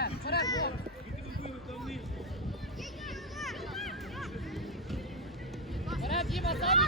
Вперед, вперед, Вов. Вперед, Діма, сам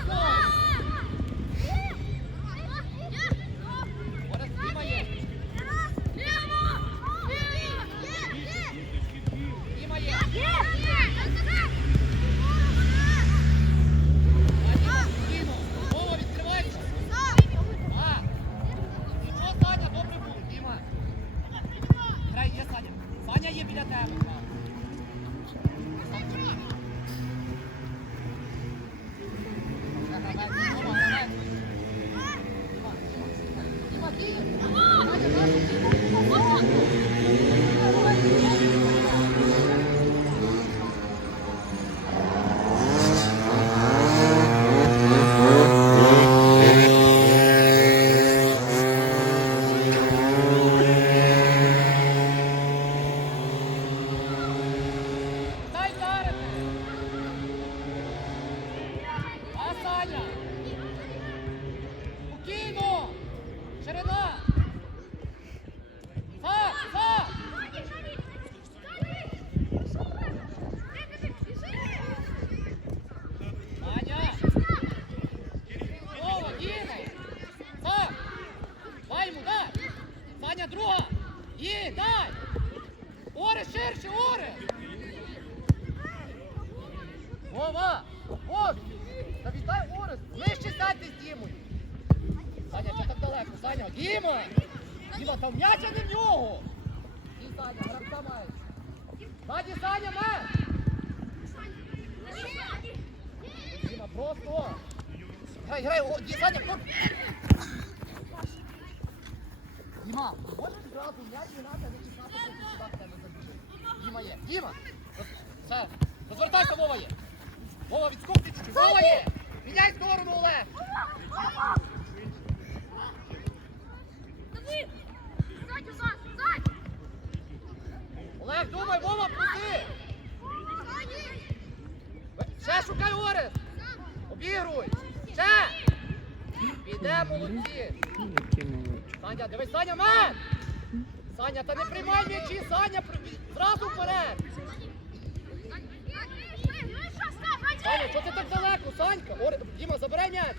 просто! Грай, грай, о, Ді, Саня, хто? Діма, можеш зразу м'яч грати, а не чекати, поки сюди в тебе забіжить? Діма є, Діма! Все, розвертайся, Вова є! Вова, відскок чуть-чуть! Вова є! Міняй сторону, Олег! Олег, думай, Вова, проси! Ще шукай Орес! Обігруй! Ще! Піде, молодці! Саня, дивись, Саня, мен! Саня, та не приймай м'ячі, Саня, зразу вперед! Саня, що ти так далеко, Санька? Оре, Діма, забирай м'яч!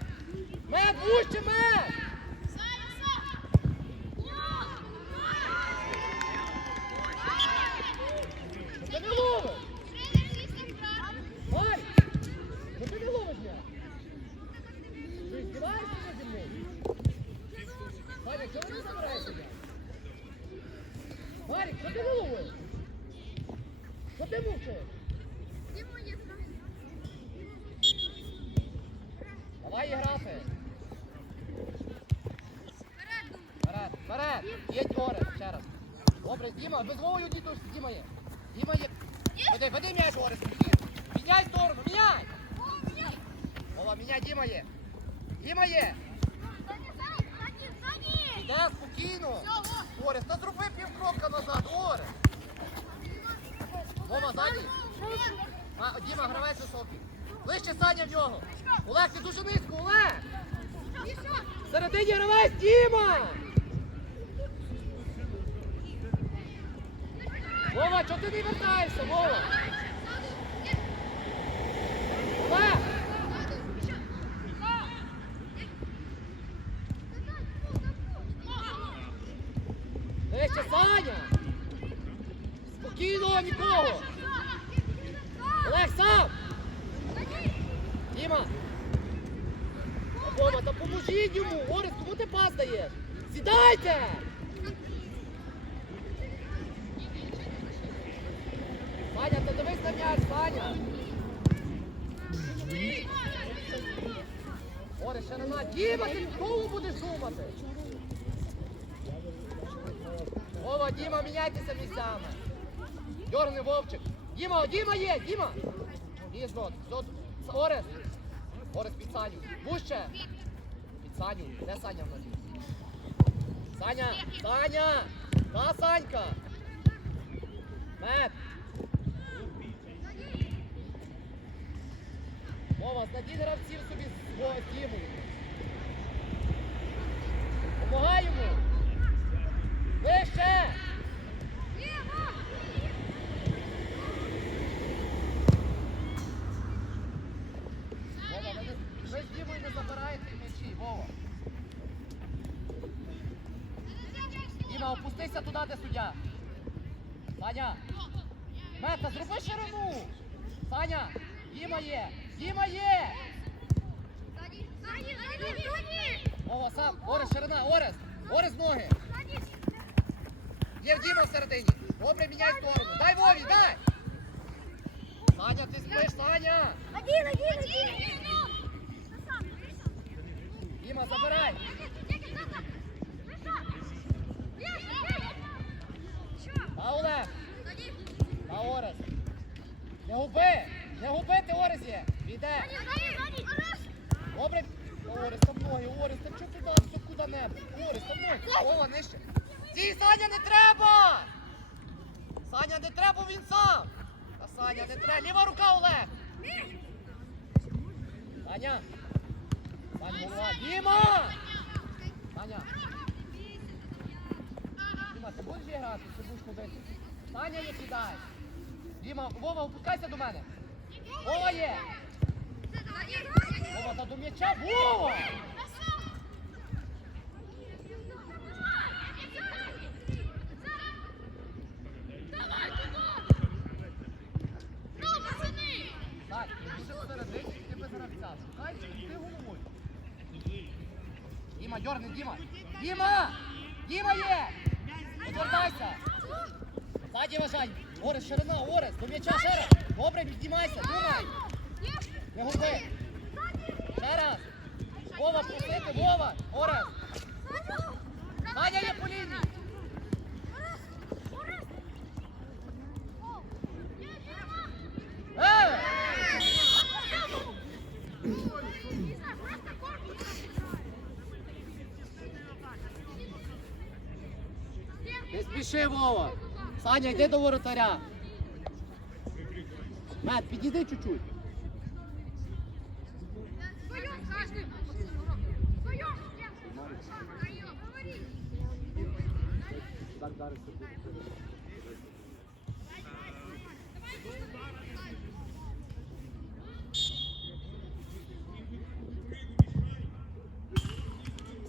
Мед, вуще, мед! Що ти не ловиш? Марі, що ти не ловиш м'яч? Ти здіваєшся наді мною? Марік, чого ти не забираєшся м'яч? Марік, що ти не ловиш? Що ти мовчиш? Давай грати. Вперед, вперед. Їдь горе, ще раз. Добре, Діма, без Вовою діду, Діма є. Діма є. Веди, веди м'яч спокійно. Міняй сторону, міняй. Вова, міняй, Діма є. Діма є. Іде спокійно. Орес, та зроби півкрока назад, Орес. Вова, ззаді. А, Діма, гравець високий. Ближче Саня в нього. Олег, ти дуже низько, Олег. Середині гравець, Діма. Вова, чого ти не вертаєшся, Вова? Олег. Ближче Саня. Спокійно, нікого. Олег, сам. Діма! Вова, та поможіть йому! Орес, кому ти пас даєш? Сідайте! Саня, ти дивись на Саня! Ще нема. Діма, ти кого будеш думати? Вова, Діма, міняйтеся місцями. Дьорни, Вовчик. Діма, Діма є, Діма! Дійсно, все, Орес. Орес під Саню. Вуще. Під Саню. Де Саня в нас? Саня! Саня! Та Санька! Мет! Вова, знайдіть гравців собі з свого тіму. Помагай. Вище! Ви, з Дімою не забираєте м'ячі, Вова. Діма, опустися туди, де суддя. Саня! Мета, зроби ширину! Саня! Діма є! Діма є. Вова, сам. Орес, ширина, Орес. Орес ноги. Є в Діма всередині. Добре, міняй сторону. Дай Вові, дай. Саня, ти спиш, Саня. Один, один, один. Діма, забирай. Олег. А Орес. Не губи. Не губи, ти Орес є. Іде. Добре. Орес, там ноги, Орес, там що туди, куди-небудь. Орес, там ноги. Вова, нижче. Стій, Саня, не треба! Саня, не треба, він сам! Та Саня, не треба. Ліва рука, Олег! Саня! Саня, голова. Діма! Саня! Діма, ти будеш грати, чи будеш ходити? Саня не кидай! Діма, Вова, опускайся до мене! Вова є! Вова, та. Діма, дьорни, Діма. Є! Відвертайся! Ззаді вважай. Орес, ширина, Орес, до м'яча ще. Добре, піднімайся, думай. Не губи. Ще раз. Вова, просити, Вова. Орес. Саня є по лінії. Е! Не Вова. Саня, йди до воротаря. Мет, підійди чуть-чуть.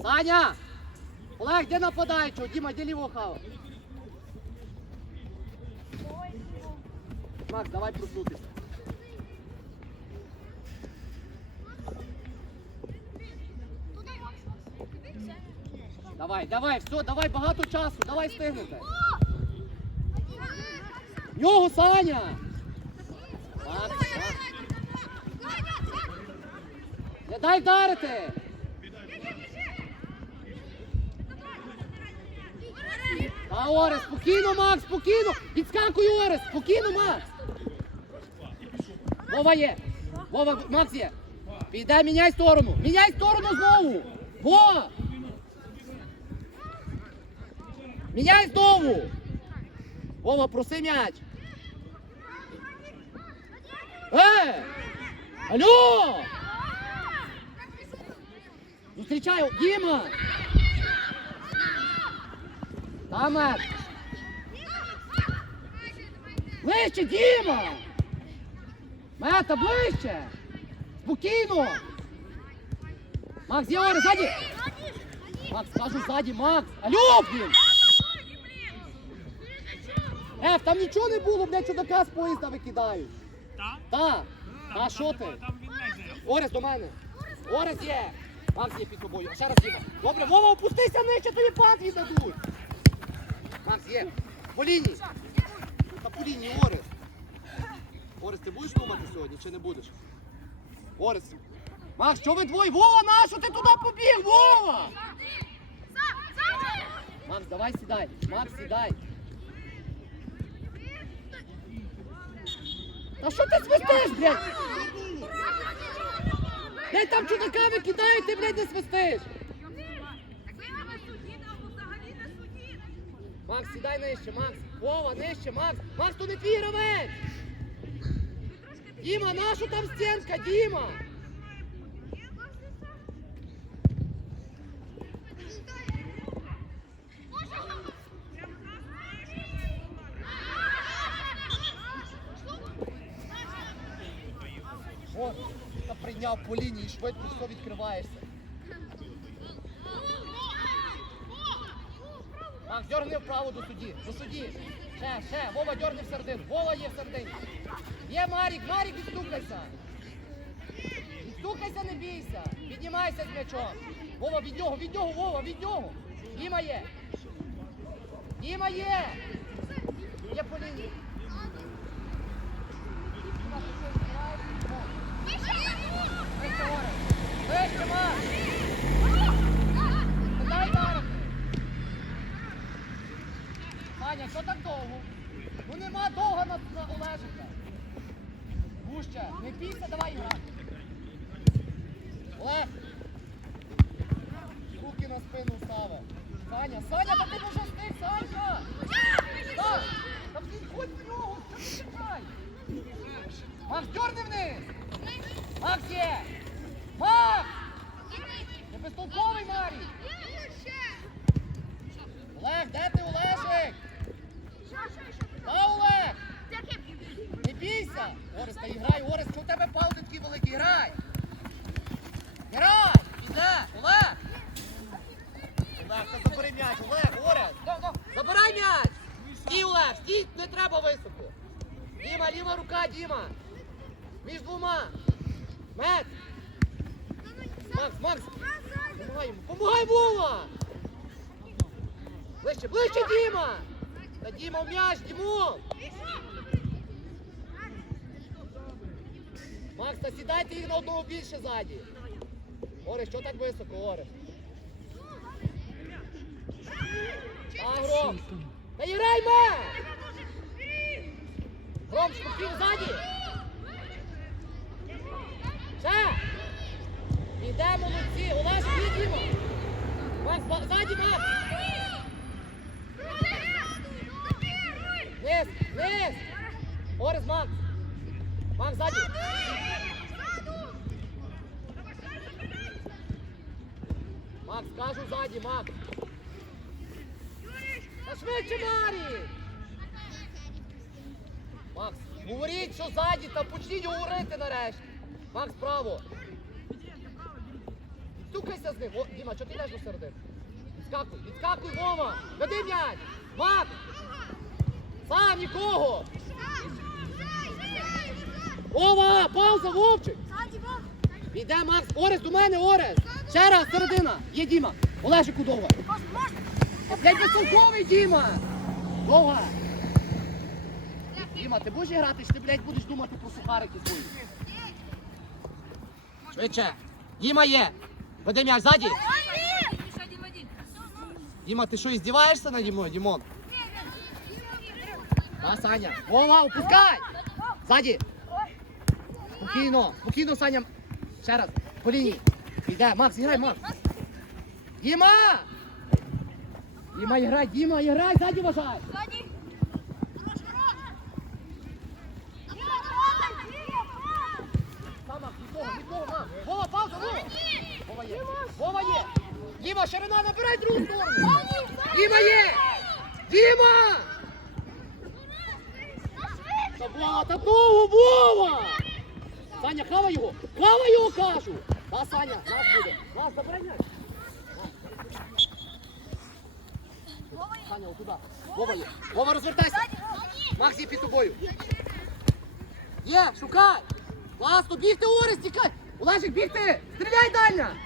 Саня! Олег, де нападаючого? Діма, де лівого хава? Макс, давай проснутися. Давай, давай, все, давай, багато часу, давай встигнете. В Нього, Саня! Не дай вдарити! Та Орес, спокійно, Макс, спокійно! Підскакуй, Орес, спокійно, Макс! Вова є! Вова, Макс є! Піде, міняй сторону! Міняй сторону знову! Вова! Міняй знову! Вова, проси м'яч! Е! Алло! Зустрічай, Діма! Тамер! Ближче, Діма! Мета, ближче! Спокійно! Макс, є Ори, ззаді! Макс, кажу ззаді, Макс! Алло, блін! Еф, там нічого не було, блядь, чудака з поїзда викидають. Так? Так, а що ти? Там він. Орес до мене. Орес є. Макс є під тобою. Ще раз Діма. Добре, Вова, опустися нижче, тобі пас віддадуть. Макс є. По лінії. Та по лінії, Орес. Орес, ти будеш думати сьогодні чи не будеш? Орес. Макс, що ви двоє? Вова, нащо ти туди побіг? Вова! Макс, давай сідай. Макс, сідай. Та що ти свистиш, блядь? Де там чудака викидають, ти, блядь, не свистиш. Макс, сідай нижче, Макс. Вова, нижче, Макс. Макс, то не твій гравець. Діма, нашу там стінка, Діма. Та по лінії, швидко все відкриваєшся. Макс, дьорни вправо до судді. До судді. Ще, ще. Вова, дьорни в середину. Вова є в середині. Є Марік, Марік, відстукайся. Відстукайся, не бійся. Піднімайся з м'ячом. Вова, від нього, від нього, Вова, від нього. Діма є. Діма є. Є по лінії. Діма, ти щось? Саня, що так довго? Ну нема довго на, на. Гуще, не бійся, давай грати. Олег. Руки на спину ставив. Саня, Саня, та ти вже встиг, Саня! Так, та підходь нього, чекай? Макс, дьорни вниз! Макс! Макс! Не безтолковий, Марій! Олег, де ти, Олежик? Та, Олег! Не бійся! Орес, та і грай, Орес, ну у тебе паузи такі великі, грай! Грай! Іде! Олег! Олег, та забери м'яч, Олег, Орес! Забирай м'яч! Стій, Олег, стій, не треба високо! Діма, ліва рука, Діма! Між двома! Мет! Макс, Макс! Помагай йому! Помагай, Вова! Ближче, ближче, Діма! Та Діма в м'яч, Дімон! Макс, та сідайте їх на одного більше ззаді. Оре, що так високо, Оре? А, Гром! Та і грай, ме! Гром, спокійно, ззаді! Ще! Іде молодці! Підімо! Макс, ба- ззаді, Макс! Низ, низ! Орес, Макс! Макс, ззаді! Макс, кажу ззаді, Макс! Швидше, Марі! Макс, говоріть, що ззаді, та почніть говорити нарешті! Макс, право! Відстукайся з ним! О, Діма, чого ти йдеш до середини? Відскакуй, відскакуй, Вова! Веди м'яч! Макс! Сам нікого! Вова! Пауза, Вовчик! Іде Макс! Орес до мене, Орес! Ще раз, середина! Є Діма! Олежику довго! А, Блядь, безтолковий Діма! Довга! Діма, ти будеш грати, чи ти, блядь, будеш думати про сухарики свої? Швидше! Діма є! Веди м'яч ззаді! Діма, ти що, іздіваєшся на Дімою, Дімон? А, Саня. Вова, опускай! Ззаді! Спокійно, спокійно, Саня. Ще раз, по лінії. Іде, Макс, грай, Макс. Діма! Діма, грай, Діма, грай, ззаді вважай. Сама, нікого, нікого, мам. Вова, пауза, Вова. Вова є. Вова є. Діма, ширина, набирай другу сторону. Діма є. Діма! Та Вова, та Вова! Саня, хавай його! Хавай його, кажу! Та, Саня, нас буде. Нас, забирай м'яч. Саня, отуда. Вова є. Вова, розвертайся. Макс є під тобою. Є, шукай! Класно, бігти, Орес, тікай! Олежик, бігти! Стріляй дальня!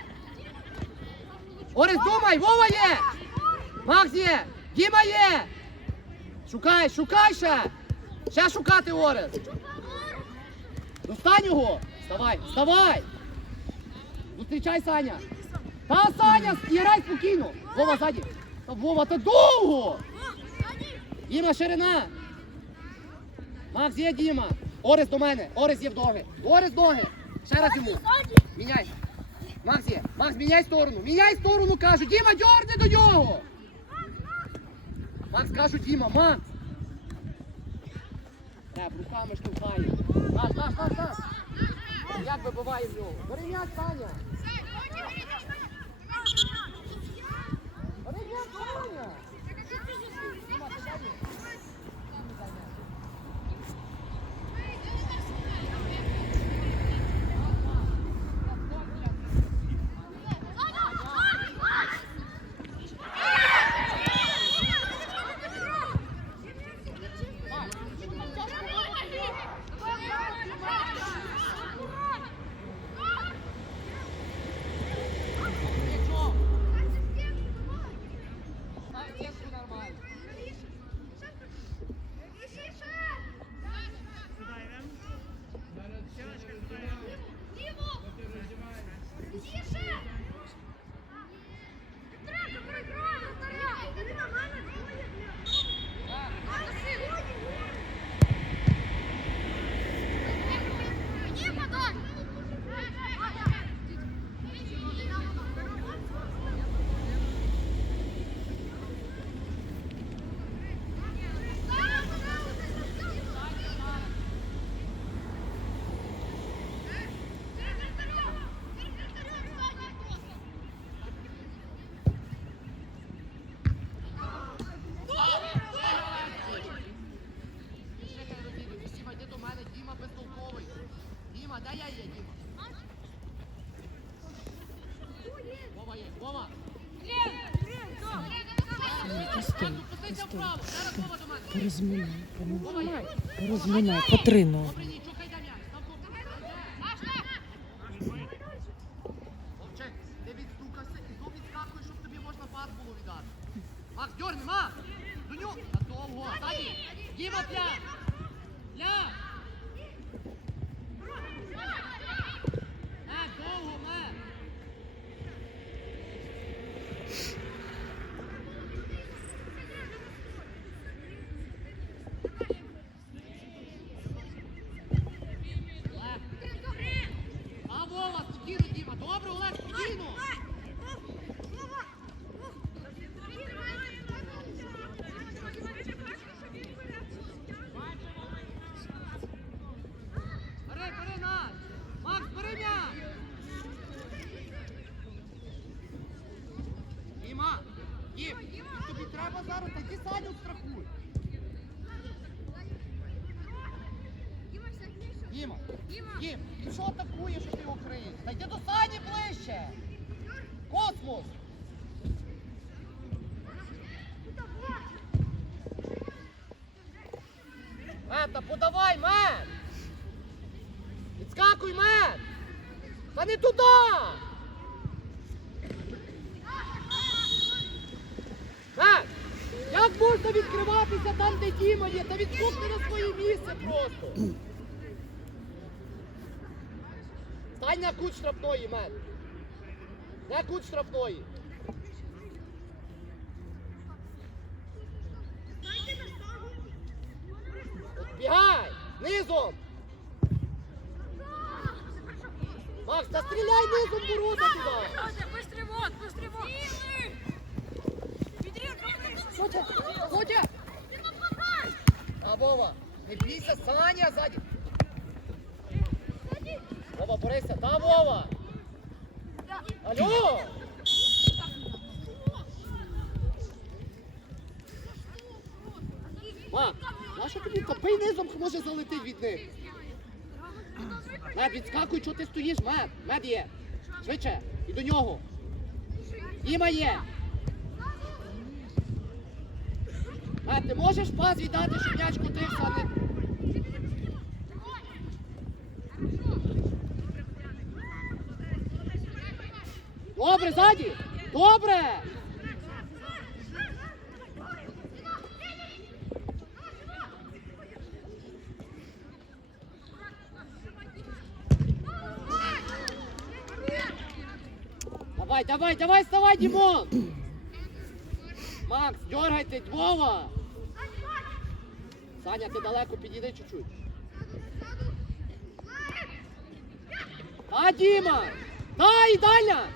Орес, думай, Вова є! Макс є! Діма є! Шукай, шукай ще! Ще шукати, Орес! Достань його! Вставай, вставай! Зустрічай, Саня! Та, Саня, грай спокійно! Вова ззаді! Та Вова, та довго! Діма, ширина! Макс є Діма! Орес до мене! Орес є в ноги! Орес ноги! Ще раз йому! Міняй! Макс є! Макс, міняй сторону! Міняй сторону, кажу! Діма, дьорни до нього! Макс, кажу, Діма, Макс! Так, руками штовхає. Наш, наш, наш, наш! Як вибиває в нього? Бери м'яч, Саня! Бери м'яч, Саня! Діма, ти дай мені. Порозминай, порозминай. Порозминай, Катрину. Добре, нічого, хай йде м'яч. Став Вовчик, ти відстукався і знов відскакуєш, щоб тобі можна пас було розминай, Макс, дьорни, ма! Мек, довго, Мек! Олег! А Вова, спокійно, Діма! Добре, Олег, спокійно! Бери, бери нас! Макс, бери м'яч! Діма! Дім, тобі треба зараз, та йди Саню страхуй! Діма! Дім, і що атакуєш, що ти українець? Та йди до Сані ближче! Космос! Мета, подавай, Мет! Відскакуй, Мет! Та не туди! Мет! Можна відкриватися там, де Діма є? Та відпусти на своє місце просто! Стань на кут штрафної, мене, На кут штрафної! Вова, не бійся, Саня ззаді! Вова, борися, та, Вова! Алло! Ма, наша тобі копий низом може залетить від них? Мед, відскакуй, чого ти стоїш, Мед, Мед є. Швидше, і до нього. Діма є. Мед, ти можеш пас віддати, щоб м'яч котився, а не... Добре, ззаді! Добре! Давай, давай, давай, вставай, Димон! Макс, дергайте, Вова! Саня, ти далеко підійди чуть-чуть. Та, Діма! І Даня!